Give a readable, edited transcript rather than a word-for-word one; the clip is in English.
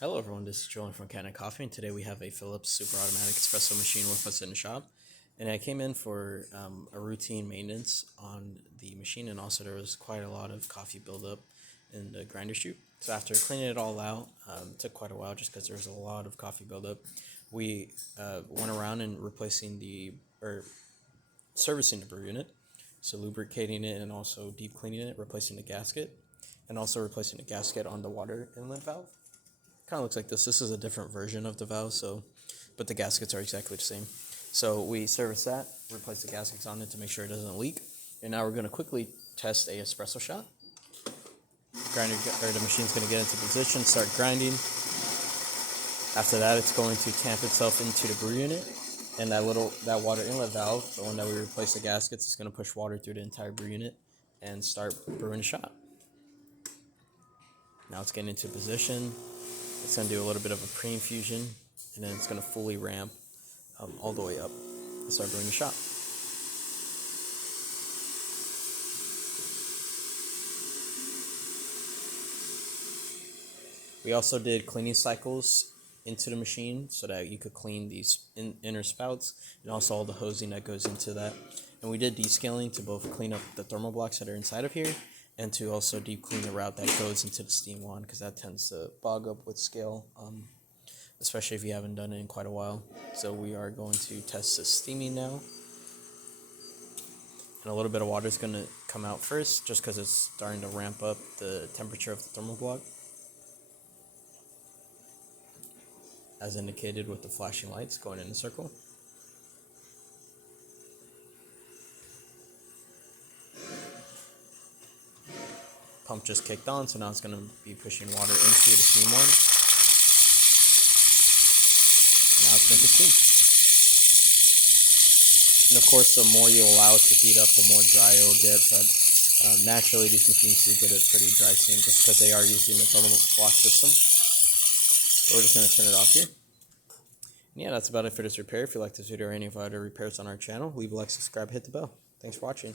Hello everyone, this is Joel from Kanen Coffee, and today we have a Phillips super automatic espresso machine with us in the shop. And I came in for a routine maintenance on the machine, and also there was quite a lot of coffee buildup in the grinder chute. So after cleaning it all out, it took quite a while just because there was a lot of coffee buildup. We went around and servicing the brew unit, so lubricating it and also deep cleaning it, replacing the gasket, and also replacing the gasket on the water inlet valve. Kind of looks like this. This is a different version of the valve, but the gaskets are exactly the same. So we service that, replace the gaskets on it to make sure it doesn't leak. And now we're going to quickly test a espresso shot. The machine's going to get into position, start grinding. After that, it's going to tamp itself into the brew unit, and that water inlet valve, the one that we replaced the gaskets, is going to push water through the entire brew unit and start brewing a shot. Now it's getting into position. It's going to do a little bit of a pre-infusion, and then it's going to fully ramp all the way up and start brewing the shot. We also did cleaning cycles into the machine so that you could clean these inner spouts and also all the hosing that goes into that. And we did descaling to both clean up the thermal blocks that are inside of here and to also deep clean the route that goes into the steam wand, because that tends to bog up with scale, especially if you haven't done it in quite a while. So we are going to test the steaming now. And a little bit of water is going to come out first just because it's starting to ramp up the temperature of the thermal block, as indicated with the flashing lights going in a circle. Pump just kicked on, so now it's going to be pushing water into the steam wand. Now it's making steam. And of course, the more you allow it to heat up, the more dry it will get. But naturally, these machines do get a pretty dry steam just because they are using the thermal block system. So we're just going to turn it off here. And yeah, that's about it for this repair. If you like this video or any of our other repairs on our channel, leave a like, subscribe, hit the bell. Thanks for watching.